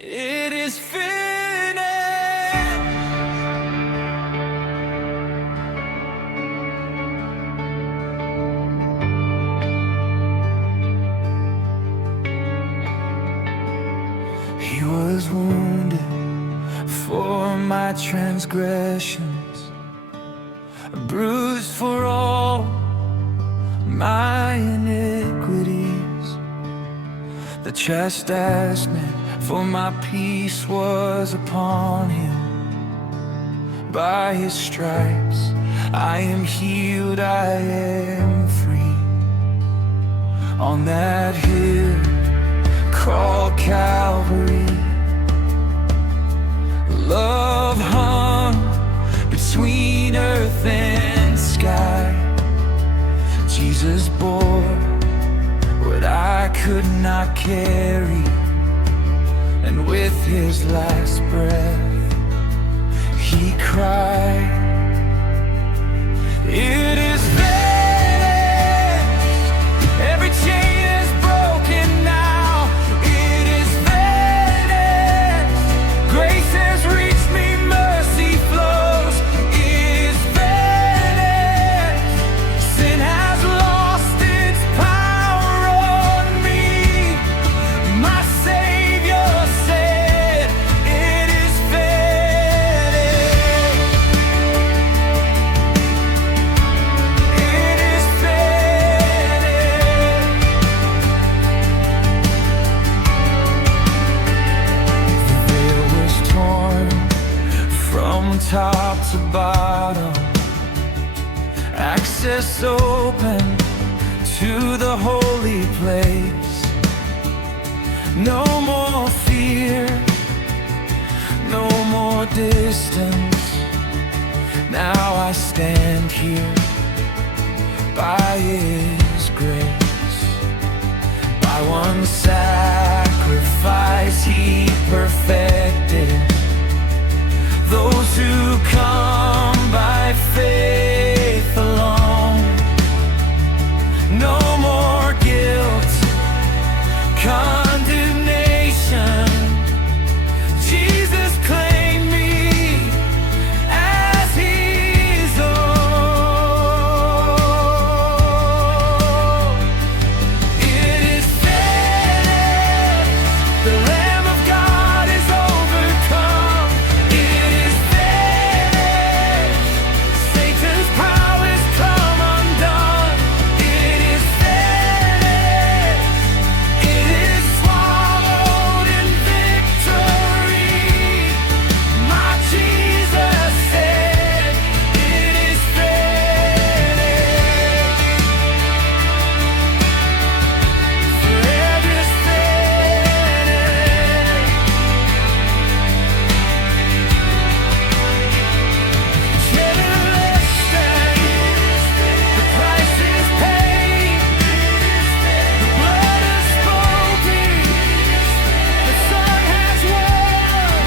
It is finished. He was wounded for my transgressions, bruised for all my iniquities. The chastisement for my peace was upon him. By his stripes I am healed, I am free. On that hill called Calvary, love hung between earth and sky. Jesus bore what I could not carry, and with his last breath he cried, it is finished. Every chain is broken now. It is finished. Grace has reached me, mercy flows. It is finished. Sin has lost its power on me. My Savior said, it is finished. It is finished. The veil was torn from top to bottom, access open to the holy place. No more fear, no more distance. Now I stand here by his grace. By one sacrifice he perfected those who come by faith alone. No more guilt, condemnation. Jesus claimed me as his own. It is finished. The Lamb of God is overcome. It is finished. Satan's power has come undone. It is finished. It is swallowed in victory. My Jesus said, it is finished. Forever is finished. Tetelestai, the price is paid. The blood is spoken. The Son has won.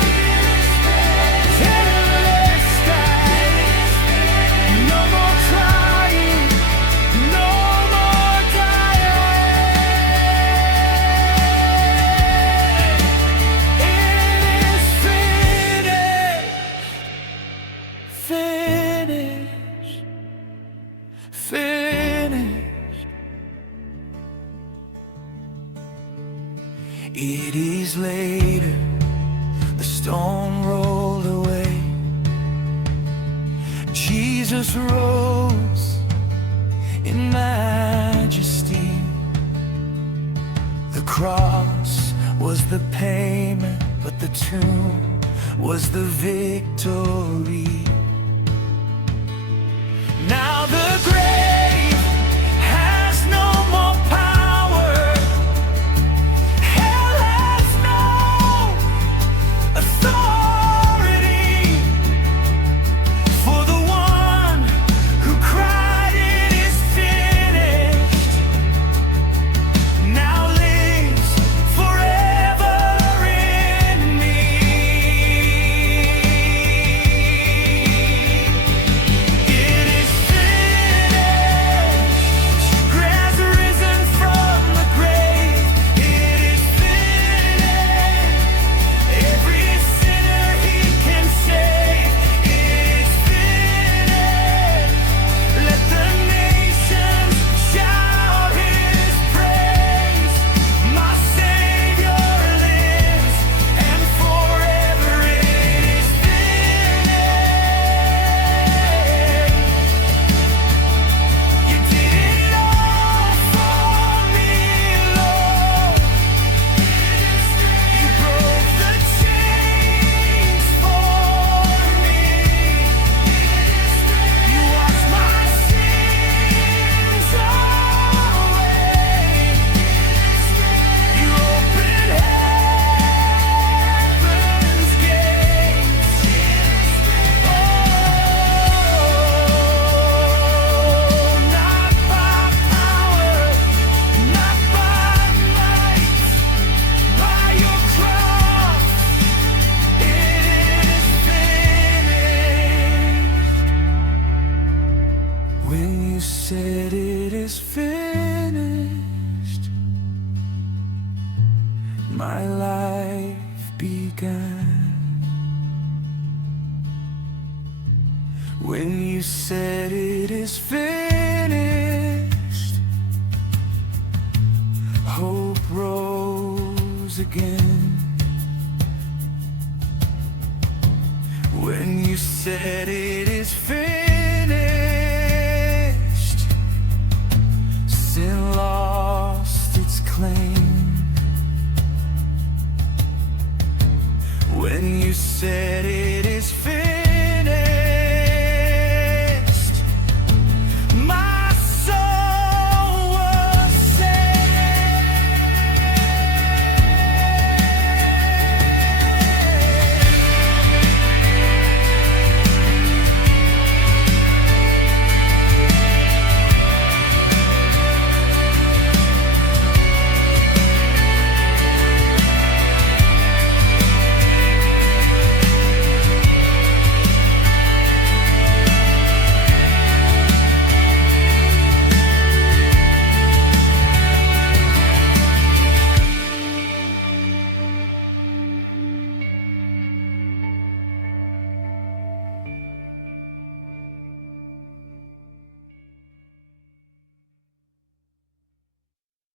Tetelestai, no more crying, no more dying. It is finished, finished. It is later, the stone rolled away. Jesus rose in majesty. The cross was the payment, but the tomb was the victory. Now the grave has no more power. Hell has no authority. For the one who cried, it is finished, now lives forever in me. It is finished. my life began. When you said it is finished, hope rose again. When you said it is finished, sin lost its claim. When you said it is finished,